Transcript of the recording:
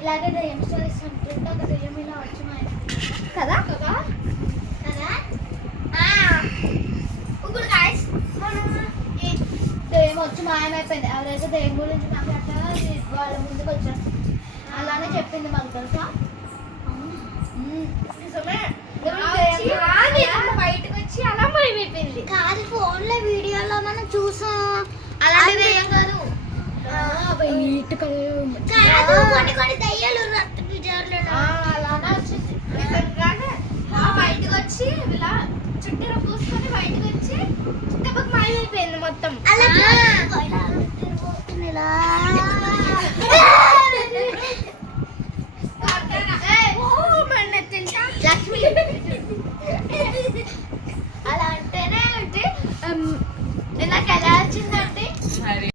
ఇలాగే దయ్యం స్టోరీస్ ఒక దయ్యం ఇలా వచ్చి మా కదా? కదా? కదా? ఇప్పుడు గాయస్ మాయమైపోయింది. ఎవరైతే దయ్యం గురించి మాట్లాడతారో వాళ్ళ ముందుకు వచ్చేస్తాం అలానే చెప్పింది మాకు తెలుసా? బయటకు వచ్చి అలా మాయమైపోయింది. కాదు ఫోన్లో వీడియోలో మనం చూసాం. అలాగే ఏం కాదు బయటకు వచ్చి ఇలా చుట్టూ పూసుకొని బయటకు వచ్చి చుట్టుపక్కల మాయమైపోయింది మొత్తం